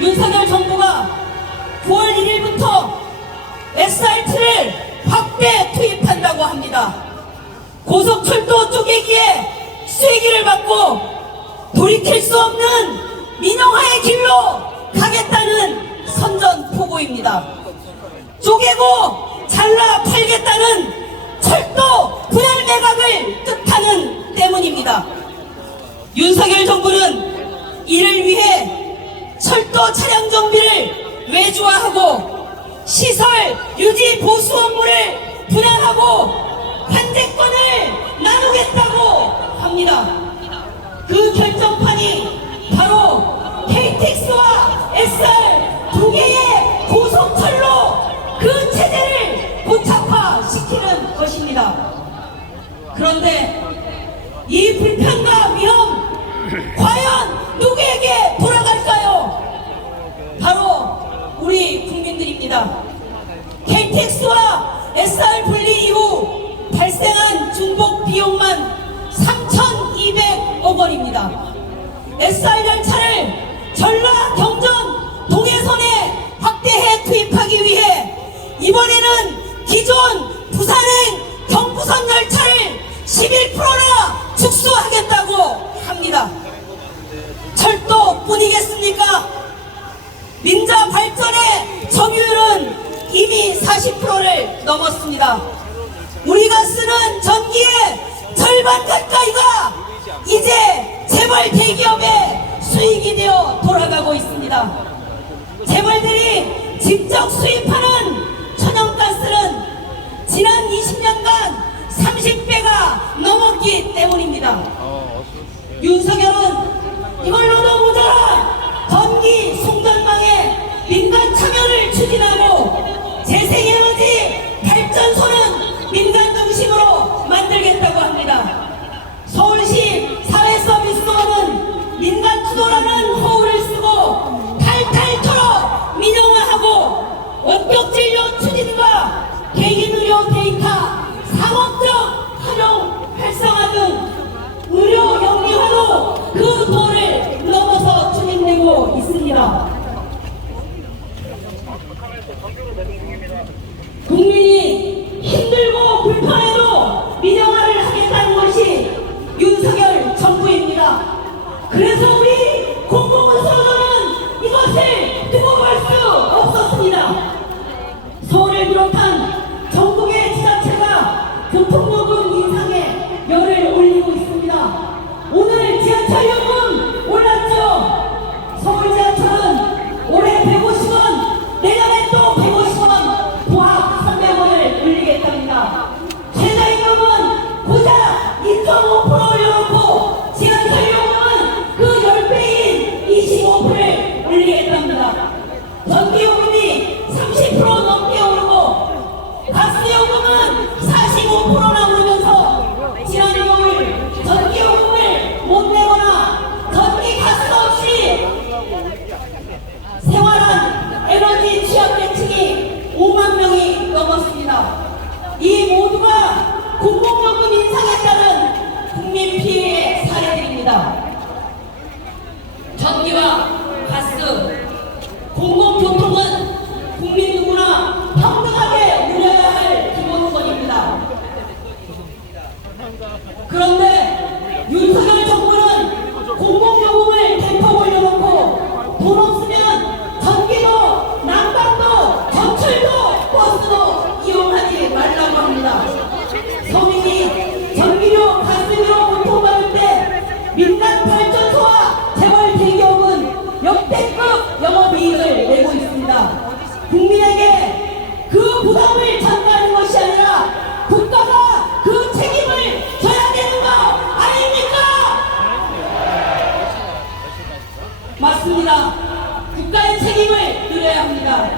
윤석열 정부가 9월 1일부터 SRT를 확대 투입한다고 합니다. 고속철도 쪼개기에 쐐기를 받고 돌이킬 수 없는 민영화의 길로 가겠다는 선전포고입니다. 쪼개고 잘라 팔겠다는 철도 분할 매각을 뜻하는 때문입니다. 윤석열 정부는 이를 위해 철도 차량 정비를 외주화하고 시설 유지 보수 업무를 분할하고 관제권을 나누겠다고 합니다. 그 결정판이 바로 KTX와 SR 두 개의 고속철로 그 체제를 고착화시키는 것입니다. 그런데 이 불편과 위험 과연 누구에게 돌아갈까요? 바로 우리 국민들입니다. KTX와 SR 분리 이후 발생한 중복 비용만 3,200억 원입니다. SR 열차를 전라, 경전, 동해선에 확대해 투입하기 위해 이번에는 기존 부산행 경부선 열차를 11%나 축소하겠다고 합니다. 철도뿐이겠습니까? 민자 발전의 점유율은 이미 40%를 넘었습니다. 우리가 쓰는 전기의 절반 가까이가 이제 재벌 대기업의 수익이 되어 돌아가고 있습니다. 재벌들이 직접 수입하는 천연가스는 지난 20년간 30배가 넘었기 때문입니다. 윤석열은 이걸로도 모자라 전기 송전망에 민간 참여를 추진하고 재생에너지 발전소는 민간 중심으로 만들겠다고 합니다. 서울시 사회서비스원은 민간 주도라는 호흡을 쓰고 탈탈 털어 민영화하고 원격진료 추진과 개인의료 데이터 상업적 활용 활성화 등 의료 영리화로 그 도를 넘어서 추진되고 있습니다. 국민이 힘들고 불편해도 민영화를 하겠다는 것이 윤석열 정부입니다. 그래서 우리 공공운수로는 이것을 두고 볼 수 없었습니다. 서울을 비롯한 전국의 지자체가 교통요금 인상에 열을 올리고 있습니다. 오늘 지하철 요금 올랐죠? 서울 지하철은 올해 150원, 내년에 또 150원, 도합 300원을 올리겠답니다. 최저임금은 고작 2.5% 올려놓고 지하철 요금은 그 10배인 25%를 올리겠답니다. 전기요금이 30% 넘게 오르고 가스요금은 45%나 오르면서 지난 6월 전기요금을 못 내거나 전기 가스 없이 생활한 에너지 취약계층이 5만 명이 넘었습니다. 이 모두가 공공요금 인상에 따른 국민 피해의 사례들입니다. 전기와 가스, 공공교통은 국민 누구나 평등하게 누려야 할 기본권입니다. 그런데 윤석열 정부는 공공요금을 대폭 올려놓고 돈 없으면 전기도, 난방도, 전철도, 버스도 이용하지 말라고 합니다. 서민이 전기료, 가스비로 고통받을 때 민간 발전소와 재벌 대기업은 역대급 영업이익을 내고 있습니다. 국민에게 그 부담을 전가하는 것이 아니라 국가가 그 책임을 져야 되는 거 아닙니까? 맞습니다. 국가의 책임을 물어야 합니다.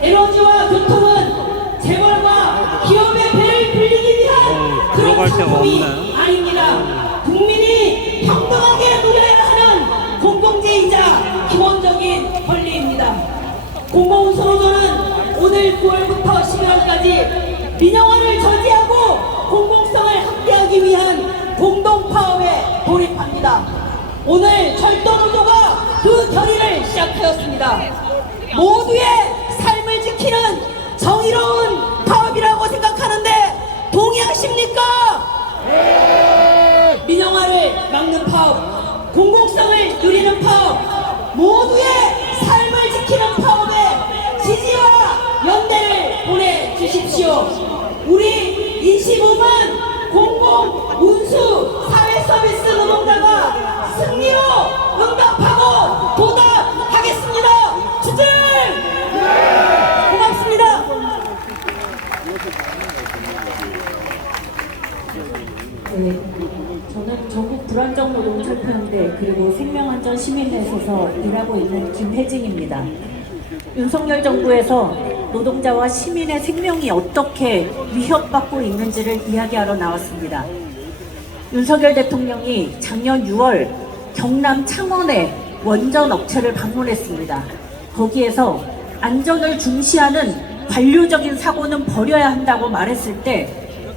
에너지와 교통은 재벌과 기업의 배를 불리기 위한 그런 상품이 아닙니다. 국민이 평등하게 누려야 하는 공공재이자 기본적인 권리입니다. 공공운수노조는 오늘 9월부터 11월까지 민영화를 저지하고 공공성을 확대하기 위한 공동파업에 돌입합니다. 오늘 철도노조가 그 결의를 시작하였습니다. 모두의 삶을 지키는 정의로운 파업이라고 생각하는데 동의하십니까? 민영화를 막는 파업, 공공성을 누리는 파업, 모두의 삶을 지키는 파업에 지지와 연대를 보내주십시오. 우리 인시몸은 공공, 운수, 사회서비스 노동자가 승리로 응답하고 보답하겠습니다. 추진! 고맙습니다. 네, 저는 전국 불안정 노동철폐연대 그리고 생명안전 시민회에서 일하고 있는 김혜진입니다. 윤석열 정부에서 노동자와 시민의 생명이 어떻게 위협받고 있는지를 이야기하러 나왔습니다. 윤석열 대통령이 작년 6월 경남 창원의 원전 업체를 방문했습니다. 거기에서 안전을 중시하는 관료적인 사고는 버려야 한다고 말했을 때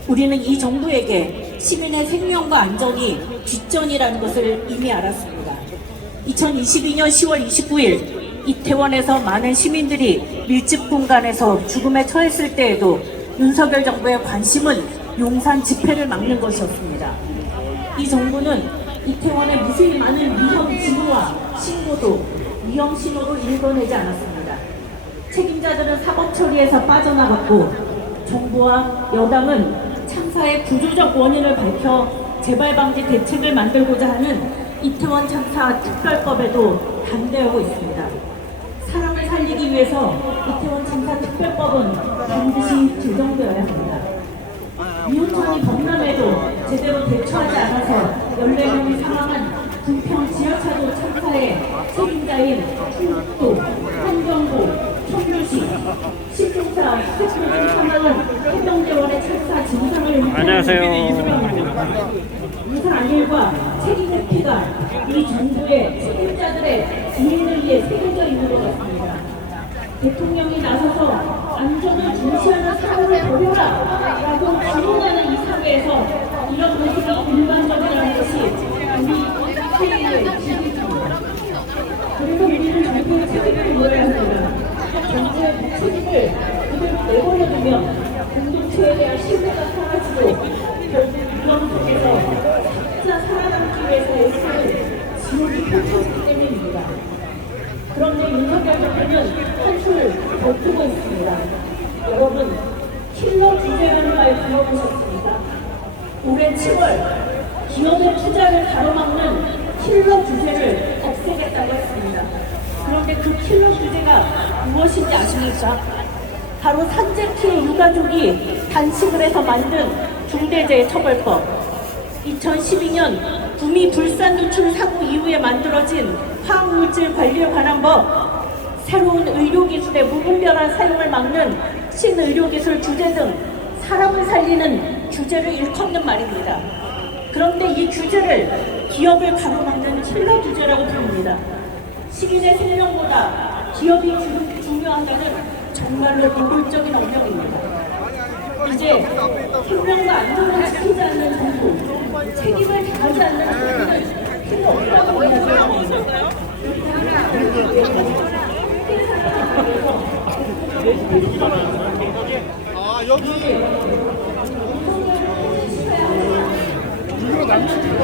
우리는 이 정부에게 시민의 생명과 안전이 뒷전이라는 것을 이미 알았습니다. 2022년 10월 29일 이태원에서 많은 시민들이 밀집 공간에서 죽음에 처했을 때에도 윤석열 정부의 관심은 용산 집회를 막는 것이었습니다. 이 정부는 이태원의 무수히 많은 위험 징후와 신고도 위험 신호로 읽어내지 않았습니다. 책임자들은 사법 처리에서 빠져나갔고 정부와 여당은 참사의 구조적 원인을 밝혀 재발 방지 대책을 만들고자 하는 이태원 참사 특별법에도 반대하고 있습니다. 사람을 살리기 위해서 이태원 참사 특별법은 반드시 제정되어야 합니다. 이웃촌이 범람에도 제대로 대처하지 않아서 14명이 사망한 부평 지하차도 참사의 책임자인 충북도, 환경부, 청주시, 신동사, 특별히 사망한 해병대원의 참사 진상을 안녕하세요. 유사 안일과 책임 회피가 이 정부의 책임자들의 이해를 위해 새겨져 있는 것 같습니다. 대통령이 나서서 안전을 중시하는 사고를 버려라 라고 주문하는 이 사회에서 이런 모습이 일반적이라는 것이 우리 세계의 지식입니다. 그래서 우리는 정부의 책임을 물어야 합니다. 정부의 책임을 그대로 내버려두면 공동체에 대한 신뢰가 사라지고 결국 이런 속에서 각자 살아남기 위해서 애쓰는 지옥이 펼쳐지기 때문입니다. 그런데 윤석열 정부는 한술 버티고 있습니다. 여러분, 킬러 주제라는 말 들어보셨습니까? 올해 7월 기업의 투자를 가로막는 킬러 주제를 없애겠다고 했습니다. 그런데 그 킬러 주제가 무엇인지 아십니까? 바로 산재피해 유가족이 단식을 해서 만든 중대재해처벌법. 2012년 구미 불산 누출 사고 이후에 만들어진 화학물질 관리에 관한 법, 새로운 의료기술의 무분별한 사용을 막는 신의료기술 규제 등 사람을 살리는 규제를 일컫는 말입니다. 그런데 이 규제를 기업을 가로막는 킬러 규제라고 부릅니다. 시민의 생명보다 기업이 중요하다는 정말로 노골적인 언명입니다. 이제 생명과 안전을 지키지 않는 정부, 책임을 다하지 않는 정부는 필요 없다고 이야기합니다. 아 여기 이거 남친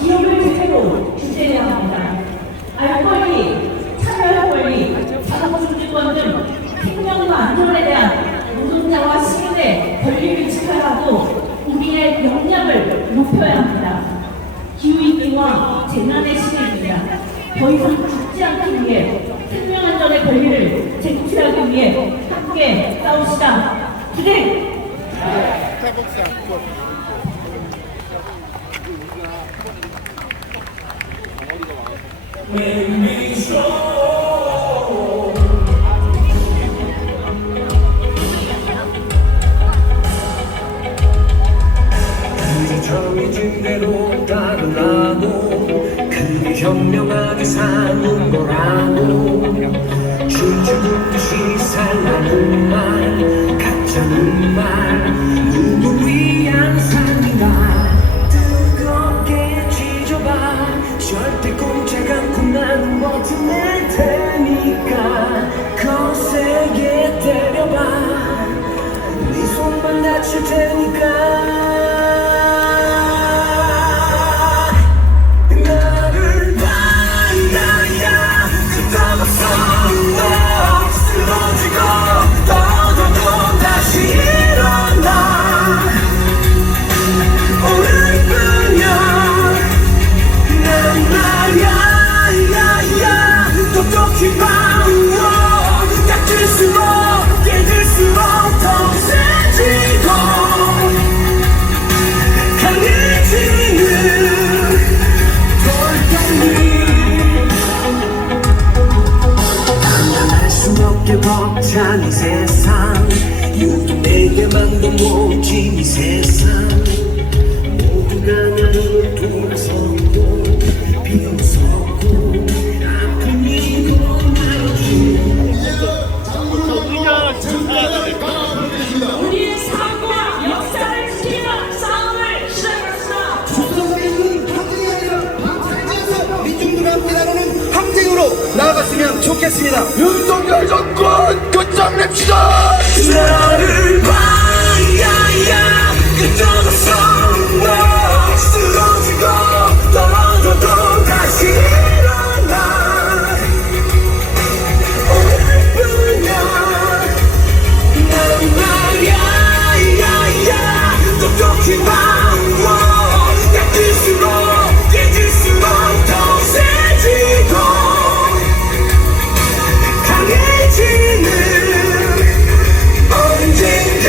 기업을 제대로 규제해야 합니다. 알 권리, 참여할 권리, 자본주의권 등 생명과 안전에 대한 노동자와 시민의 권리를 지켜야 하고 우리의 역량을 높여야 합니다. 기후위기와 재난의 시대입니다. 더 이상 죽지 않기 위해 생명안전의 권리를 쟁취하기 위해 함께 싸웁시다. 투쟁! 그저 정해진 대로 따르라고 그게 현명하게 사는 거라고 춤추듯이 살라는 말 가짜는 말 누구 위한 삶인가 뜨겁게 지져봐 절대 꼼짝 않고 나는 버텨낼 테니까 거세게 때려봐 네 손만 다칠 테니까 나를 봐야 그따가서 너 쓰러지고 또 다시 일어나 오늘뿐이야 난 말야 똑똑히 봐 약질수록 깨질수록 더 세지고 강해지는 판단할 수 없게 벅찬 이 세상 유독 내게만 더 모진 이 세상 모두가 나를 돌아서고 비웃었고 아픔이고 우리의 삶과 역사를 지키는 싸움을 시작했습니다. 조선민은 항쟁이 아니라 방탄에서 민중들과 함께 나누는 항쟁으로 나아갔으면 좋겠습니다. 윤석열 정권 끝장냅시다. 나를 봐야 그저서 너 쓰러지고 떨어져도 다시 일어나 오늘뿐이야 난 말야 똑똑히 봐 약질수록 깨질수록 더 세지고 강해지는 언젠가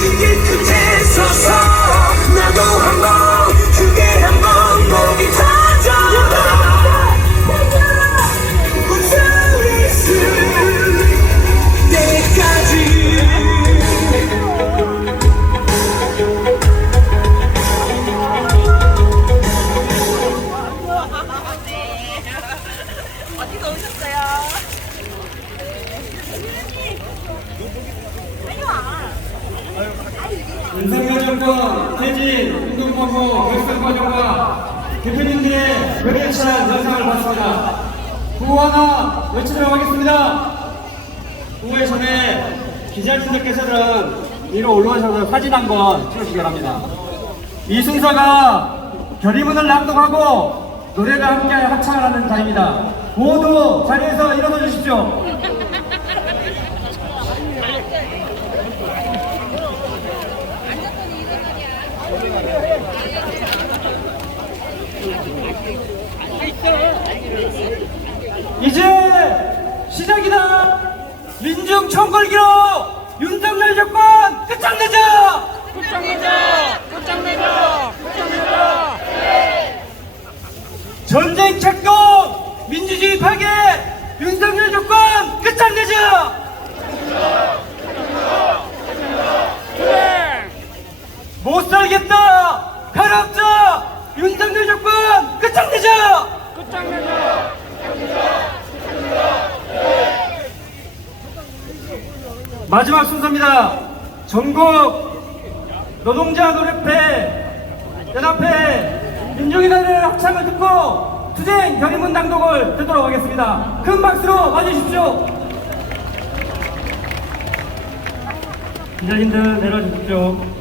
이길 끝에 서서 나도 한번 크게 한번 목이 터져라 웃을 수 때까지 어디서 오셨어요? 윤석열 정권 퇴진, 운동본부 결성과정과 대표님들의 열렬한 영상을 봤습니다. 구호 하나 외치도록 하겠습니다. 구호에 전에 기자님들께서는 위로 올라오셔서 사진 한 번 찍으시기 바랍니다. 이 순서가 결의문을 낭독하고 노래가 함께 합창을 하는 자리입니다. 모두 자리에서 일어나 주십시오. 이제 시작이다. 민중 총궐기로 윤석열 정권 끝장내자. 전쟁 책동 민주주의 파괴 윤석열 정권 끝장내자. 못 살겠다. 가랍자 윤석열 정권 끝장내자. 마지막 순서입니다. 전국 노동자 연합회 민중의 날의 합창을 듣고 투쟁 결의문 낭독을 듣도록 하겠습니다. 큰 박수로 맞으십시오. 기자님들 내려주십시오.